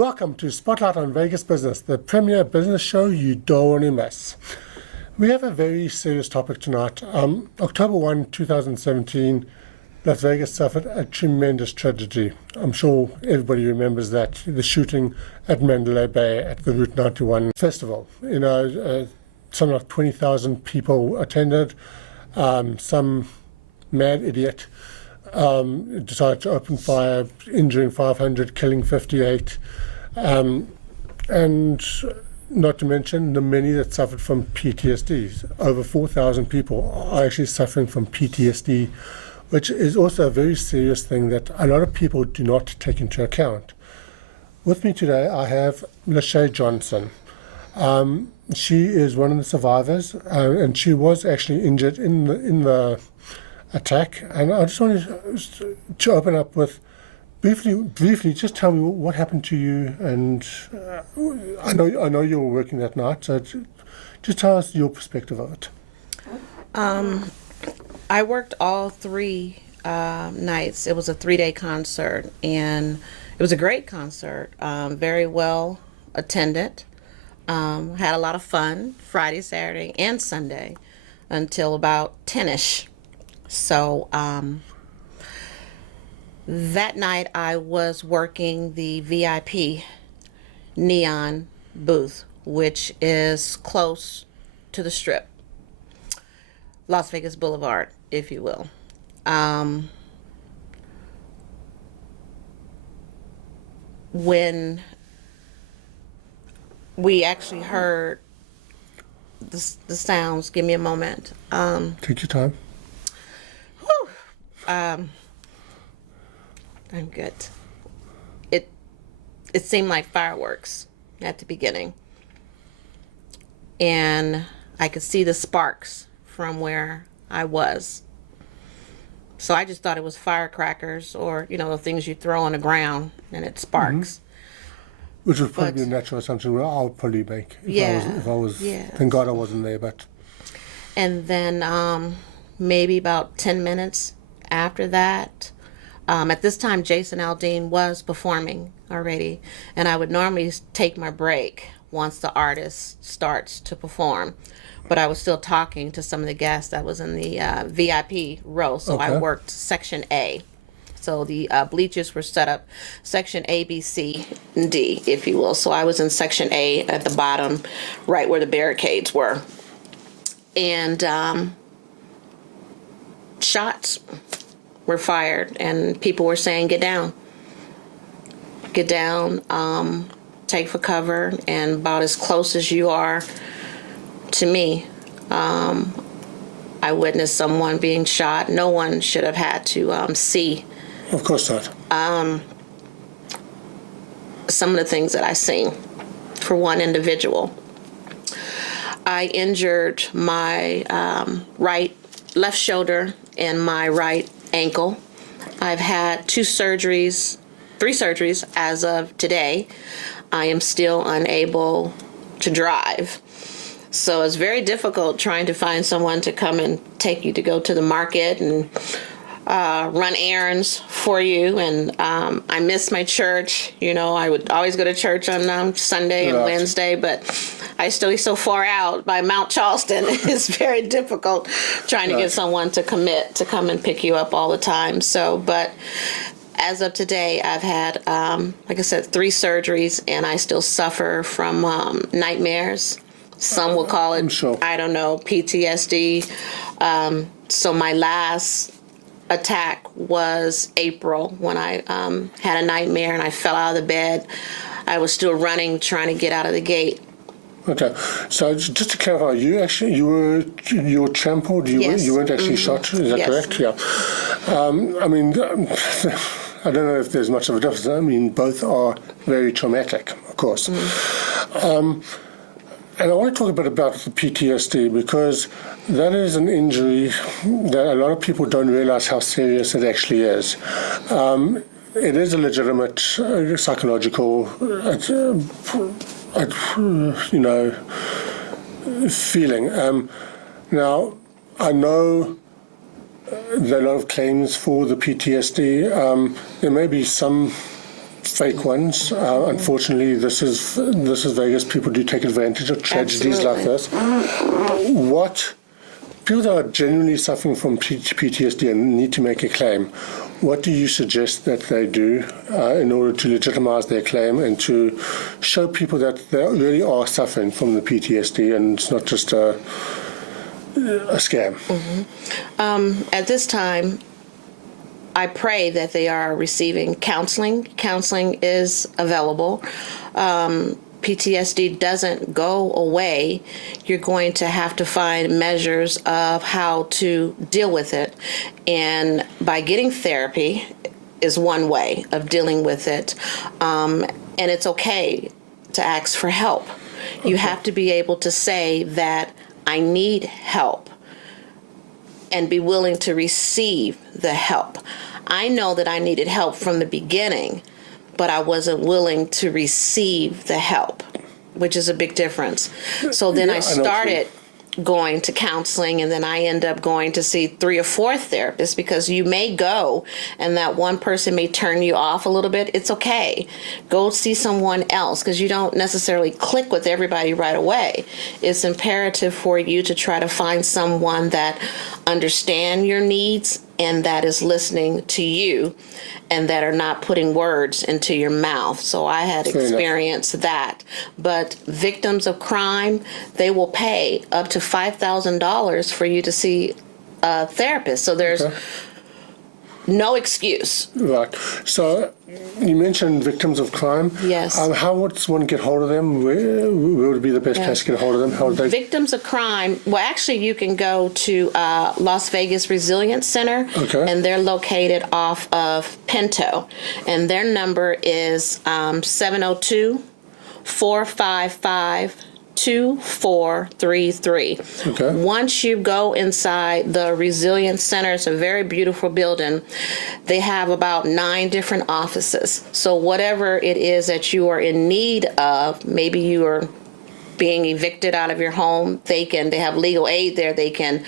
Welcome to Spotlight on Vegas Business, the premier business show you don't want to miss. We have a very serious topic tonight. October 1, 2017, Las Vegas suffered a tremendous tragedy. I'm sure everybody remembers that, the shooting at Mandalay Bay at the Route 91 festival. Something like 20,000 people attended. Some mad idiot decided to open fire, injuring 500, killing 58, and not to mention the many that suffered from PTSD. Over 4,000 people are actually suffering from PTSD, which is also a very serious thing that a lot of people do not take into account. With me today, I have Shey Johnson. She is one of the survivors, and she was actually injured in the attack. And I just wanted to open up with briefly, just tell me what happened to you. And I know you were working that night, so just tell us your perspective of it. I worked all three nights. It was a 3-day concert, and it was a great concert, very well attended. Had a lot of fun Friday, Saturday, and Sunday until about 10-ish. So that night I was working the VIP neon booth, which is close to the Strip, Las Vegas Boulevard, if you will. When we actually heard the sounds, give me a moment. Take your time. I'm good. It seemed like fireworks at the beginning, and I could see the sparks from where I was. So I just thought it was firecrackers, or the things you throw on the ground and it sparks. Mm-hmm. Which was probably a natural assumption I would probably make if I was. Thank God I wasn't there, but. And then maybe about 10 minutes after that, at this time Jason Aldean was performing already, and I would normally take my break once the artist starts to perform, but I was still talking to some of the guests that was in the VIP row, so okay. I worked section A. So the bleachers were set up section A, B, C, and D, if you will. So I was in section A at the bottom, right where the barricades were. And shots were fired, and people were saying, get down, take for cover, and about as close as you are to me. I witnessed someone being shot. No one should have had to see. Of course not. Some of the things that I seen for one individual. I injured my left shoulder and my right ankle. I've had 3 surgeries as of today. I am still unable to drive. So it's very difficult trying to find someone to come and take you to go to the market and run errands for you. And I miss my church. I would always go to church on Sunday and Wednesday, but I still be so far out by Mount Charleston. It's very difficult trying to get someone to commit to come and pick you up all the time. So, but as of today, I've had, like I said, 3 surgeries, and I still suffer from nightmares. Some will call it, I don't know, PTSD. So my last attack was April, when I had a nightmare and I fell out of the bed. I was still running, trying to get out of the gate. Okay, so just to clarify, you were trampled. Yes. You weren't actually shot. Is that correct? Yeah. I don't know if there's much of a difference. I mean, both are very traumatic, of course. And I want to talk a bit about the PTSD, because that is an injury that a lot of people don't realize how serious it actually is. It is a legitimate psychological, feeling. Now, I know there are a lot of claims for the PTSD. There may be some fake ones. Unfortunately, this is Vegas. People do take advantage of tragedies like this. What people that are genuinely suffering from PTSD and need to make a claim, what do you suggest that they do in order to legitimize their claim and to show people that they really are suffering from the PTSD and it's not just a scam? At this time, I pray that they are receiving counseling. Counseling is available. PTSD doesn't go away. You're going to have to find measures of how to deal with it. And by getting therapy is one way of dealing with it. And it's okay to ask for help. You have to be able to say that I need help and be willing to receive the help. I know that I needed help from the beginning, but I wasn't willing to receive the help, which is a big difference. So then I started going to counseling, and then I end up going to see 3 or 4 therapists, because you may go and that one person may turn you off a little bit. It's okay. Go see someone else, because you don't necessarily click with everybody right away. It's imperative for you to try to find someone that understands your needs and that is listening to you and that are not putting words into your mouth. So I had experienced that. But victims of crime, they will pay up to $5,000 for you to see a therapist. So there's no excuse. Right. So you mentioned victims of crime. Yes. How would one get hold of them? Where would be the best place to get hold of them? How would they... Victims of crime, well, actually, you can go to Las Vegas Resilience Center, and they're located off of Pinto. And their number is 702-455-2433. Okay. Once you go inside the Resilience Center, it's a very beautiful building. They have about 9 different offices. So whatever it is that you are in need of, maybe you are being evicted out of your home, they have legal aid there. They can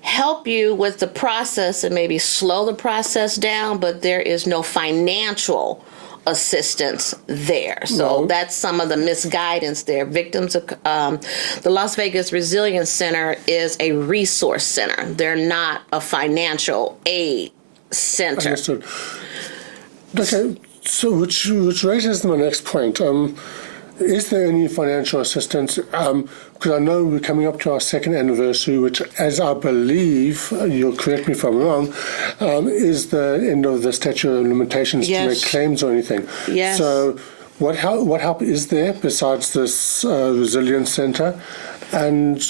help you with the process and maybe slow the process down, but there is no financial assistance there. So that's some of the misguidance there. Victims of the Las Vegas Resilience Center is a resource center. They're not a financial aid center. Understood. Okay, so which raises my next point. Is there any financial assistance? Because I know we're coming up to our 2nd anniversary, which, as I believe, you'll correct me if I'm wrong, is the end of the statute of limitations to make claims or anything. Yes. So what help is there besides this resilience center? And,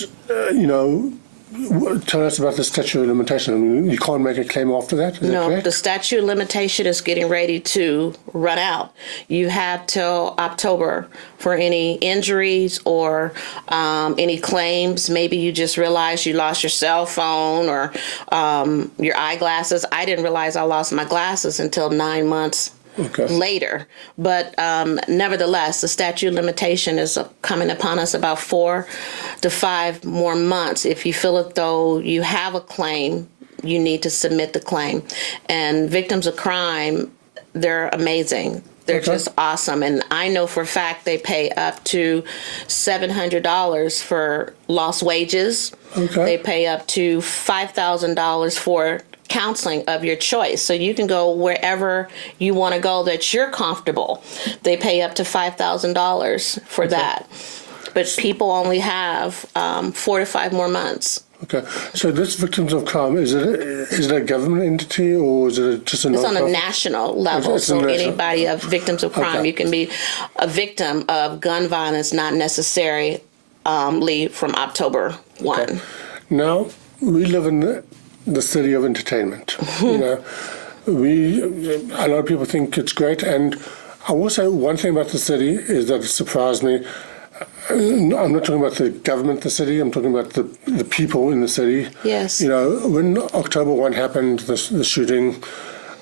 tell us about the statute of limitation. I mean, you can't make a claim after that? Is that correct? The statute of limitation is getting ready to run out. You have till October for any injuries or any claims. Maybe you just realized you lost your cell phone or your eyeglasses. I didn't realize I lost my glasses until 9 months later. But nevertheless, the statute of limitation is coming upon us about 4 to 5 more months. If you feel as though you have a claim, you need to submit the claim. And victims of crime, they're amazing. They're just awesome. And I know for a fact they pay up to $700 for lost wages. They pay up to $5,000 for counseling of your choice. So you can go wherever you want to go that you're comfortable. They pay up to $5,000 for that. But people only have 4 to 5 more months. Okay. So this Victims of Crime, is it a government entity or is it just a It's on a national level. So anybody of victims of crime, you can be a victim of gun violence, not necessarily from October 1. Okay. Now, we live in the city of entertainment. A lot of people think it's great, and I will say one thing about the city is that it surprised me. I'm not talking about the government of the city, I'm talking about the people in the city. Yes. When October 1 happened, the shooting,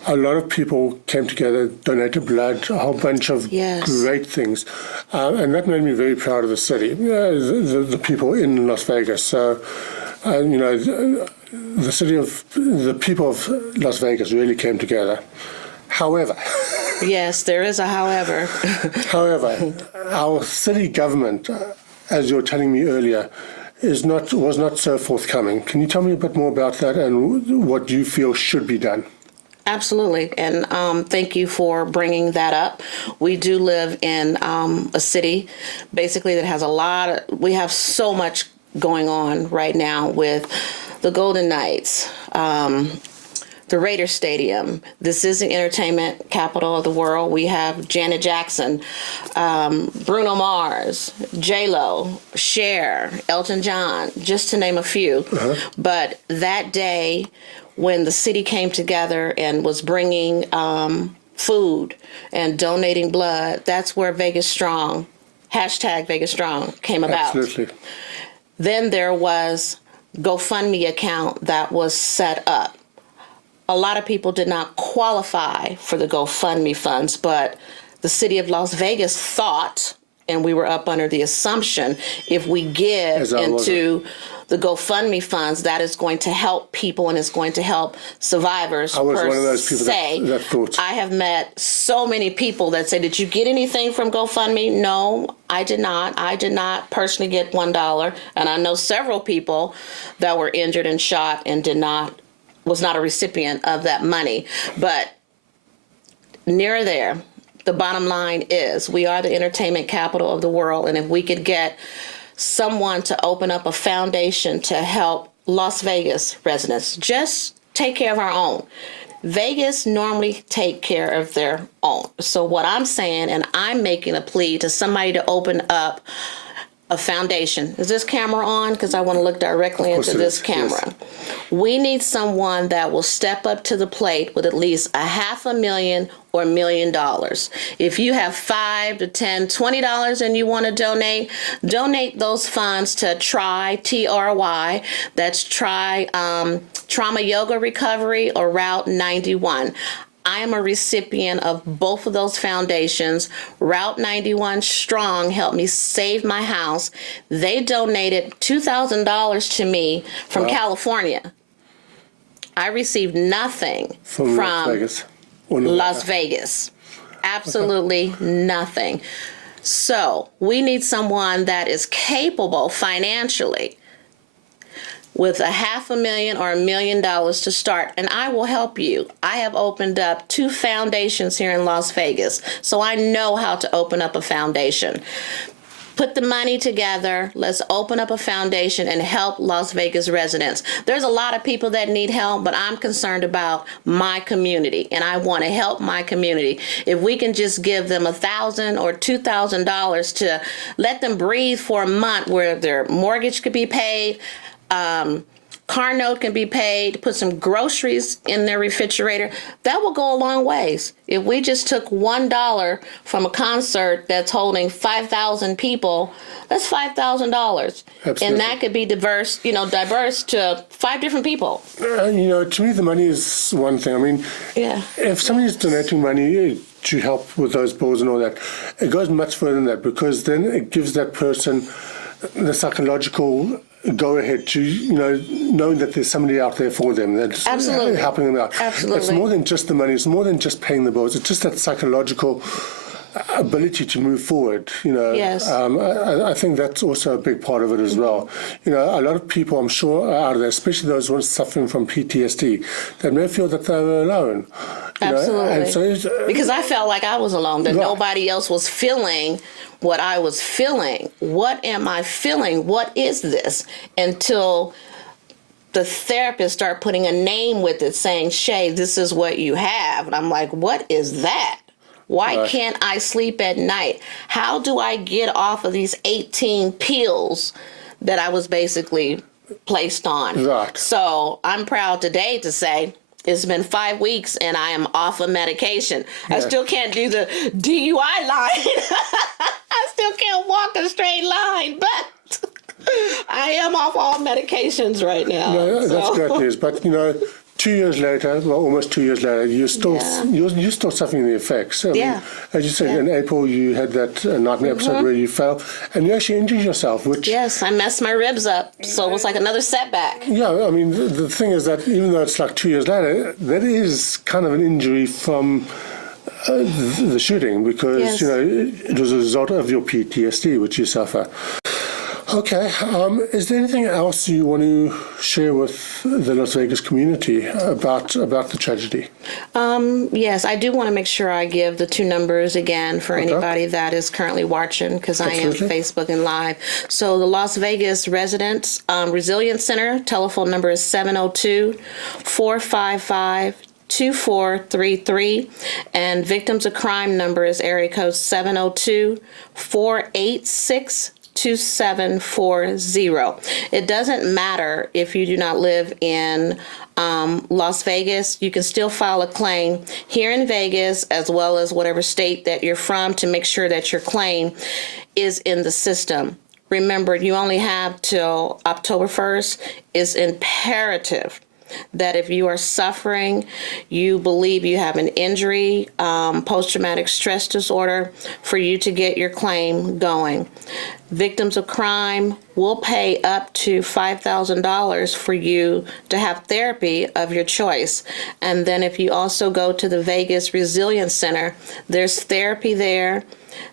a lot of people came together, donated blood, a whole bunch of great things. And that made me very proud of the city, the people in Las Vegas. So, the people of Las Vegas really came together. However, Yes, there is a however. However, our city government, as you were telling me earlier, was not so forthcoming. Can you tell me a bit more about that and what you feel should be done? Absolutely. And thank you for bringing that up. We do live in a city basically that has we have so much going on right now with the Golden Knights, the Raider Stadium. This is the entertainment capital of the world. We have Janet Jackson, Bruno Mars, J-Lo, Cher, Elton John, just to name a few. But that day, when the city came together and was bringing food and donating blood, that's where Vegas Strong, hashtag Vegas Strong, came about. Absolutely. Then there was GoFundMe account that was set up. A lot of people did not qualify for the GoFundMe funds, but the city of Las Vegas thought, and we were up under the assumption, if we give into the GoFundMe funds, that is going to help people and it's going to help survivors. I was one of those people that thought. I have met so many people that say, did you get anything from GoFundMe? No, I did not. I did not personally get $1. And I know several people that were injured and shot and was not a recipient of that money. But near there, the bottom line is we are the entertainment capital of the world. And if we could get someone to open up a foundation to help Las Vegas residents, just take care of our own. Vegas normally take care of their own. So what I'm saying, and I'm making a plea to somebody to open up a foundation. Is this camera on? Because I want to look directly into this camera. Yes. We need someone that will step up to the plate with at least $500,000 or $1 million. If you have $5 to $10, $20 and you want to donate those funds to TRY, T-R-Y. That's TRY Trauma Yoga Recovery or Route 91. I am a recipient of both of those foundations. Route 91 Strong helped me save my house. They donated $2,000 to me from California. I received nothing from Las Vegas. Absolutely nothing. So we need someone that is capable financially with $500,000 or $1 million to start, and I will help you. I have opened up 2 foundations here in Las Vegas, so I know how to open up a foundation. Put the money together, let's open up a foundation and help Las Vegas residents. There's a lot of people that need help, but I'm concerned about my community, and I want to help my community. If we can just give them $1,000 or $2,000 to let them breathe for a month where their mortgage could be paid, car note can be paid, put some groceries in their refrigerator, that will go a long ways. If we just took $1 from a concert that's holding 5,000 people, that's $5,000. And that could be diverse to 5 different people. To me, the money is one thing. I mean, if somebody's donating money to help with those bills and all that, it goes much further than that, because then it gives that person the psychological go ahead to, knowing that there's somebody out there for them that's helping them out. Absolutely. It's more than just the money. It's more than just paying the bills. It's just that psychological ability to move forward. Yes. I think that's also a big part of it as well. A lot of people, I'm sure, are out there, especially those ones suffering from PTSD, that may feel that they're alone. Absolutely. And so, because I felt like I was alone, that nobody else was feeling what I was feeling. What am I feeling? What is this? Until the therapist started putting a name with it, saying, Shey, this is what you have. And I'm like, what is that? Why can't I sleep at night? How do I get off of these 18 pills that I was basically placed on? Right. So I'm proud today to say it's been 5 weeks and I am off of medication. I still can't do the DUI line. I still can't walk a straight line, but I am off all medications right now. No, that's great news. But 2 years later, almost 2 years later, you're still suffering the effects. I mean, as you said, in April you had that nightmare episode where you fell, and you actually injured yourself. Which I messed my ribs up, so it was like another setback. Yeah, I mean, the thing is that even though it's like 2 years later, that is kind of an injury from the shooting, because Yes. it was a result of your PTSD, which you suffer. Okay. Is there anything else you want to share with the Las Vegas community about the tragedy? Yes, I do want to make sure I give the two numbers again for anybody that is currently watching, because I am Absolutely. Facebook and live. So the Las Vegas Residents Resilience Center telephone number is 702-455-2433, and Victims of Crime number is area code 702-486-2740. It doesn't matter if you do not live in Las Vegas. You can still file a claim here in Vegas, as well as whatever state that you're from, to make sure that your claim is in the system. Remember, you only have till October 1st. It's imperative that if you are suffering, you believe you have an injury, post-traumatic stress disorder, for you to get your claim going. Victims of Crime will pay up to $5,000 for you to have therapy of your choice. And then if you also go to the Vegas Resilience Center, there's therapy there.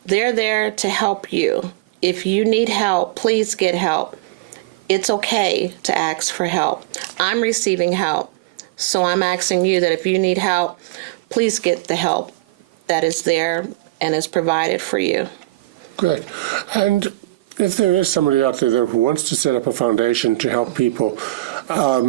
They're there to help you. If you need help, please get help. It's okay to ask for help. I'm receiving help, so I'm asking you that if you need help, please get the help that is there and is provided for you. Great. And if there is somebody out there that wants to set up a foundation to help people, that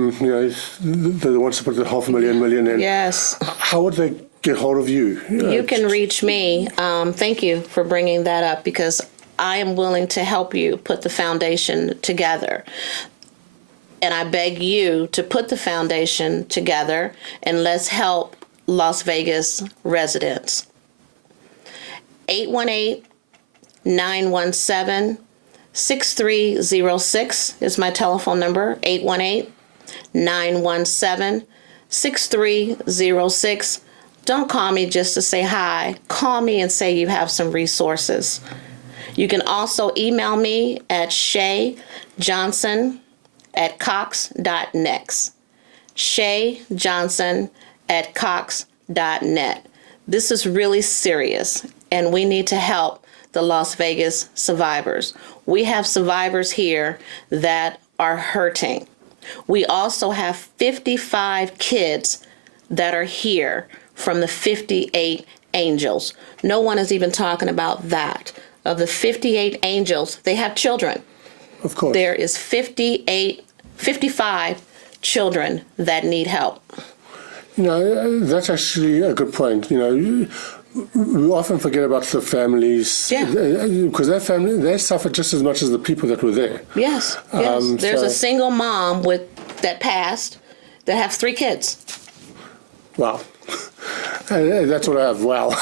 wants to put the $500,000 in, Yes. how would they get hold of you? You can reach me. Thank you for bringing that up, because I am willing to help you put the foundation together. And I beg you to put the foundation together, and let's help Las Vegas residents. 818-917-6306 is my telephone number, 818-917-6306. Don't call me just to say hi. Call me and say you have some resources. You can also email me at Shey Johnson at cox.net. Shey Johnson at cox.net. This is really serious, and we need to help the Las Vegas survivors. We have survivors here that are hurting. We also have 55 kids that are here from the 58 angels. No one is even talking about that. Of the 58 angels, they have children. Of course. There is 55 children that need help. That's actually a good point. We often forget about the families, because they suffer just as much as the people that were there. Yes. There's a single mom that passed that have 3 kids. Wow. That's what I have. Wow.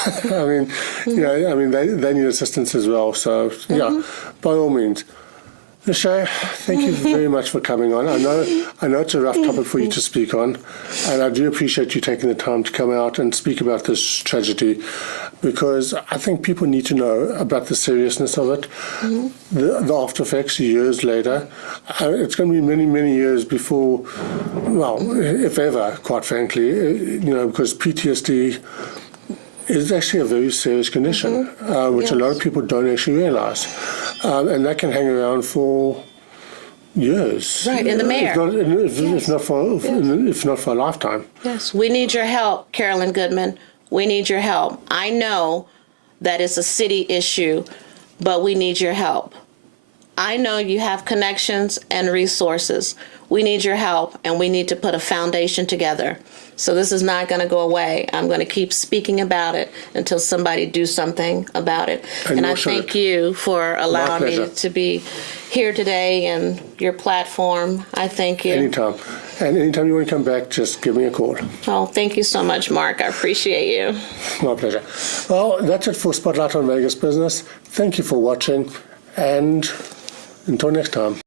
they need assistance as well. So, by all means. Shey, thank you very much for coming on. I know it's a rough topic for you to speak on, and I do appreciate you taking the time to come out and speak about this tragedy, because I think people need to know about the seriousness of it, the after effects years later. It's going to be many, many years before, well, if ever, quite frankly, because PTSD is actually a very serious condition, which a lot of people don't actually realize. And that can hang around for years. Right, in the mayor. If not for a lifetime. Yes, we need your help, Carolyn Goodman. We need your help. I know that it's a city issue, but we need your help. I know you have connections and resources. We need your help, and we need to put a foundation together. So this is not going to go away. I'm going to keep speaking about it until somebody do something about it. And I thank you for allowing me to be here today and your platform. I thank you. Anytime. And anytime you want to come back, just give me a call. Oh, thank you so much, Mark. I appreciate you. My pleasure. Well, that's it for Spotlight on Vegas Business. Thank you for watching, and until next time.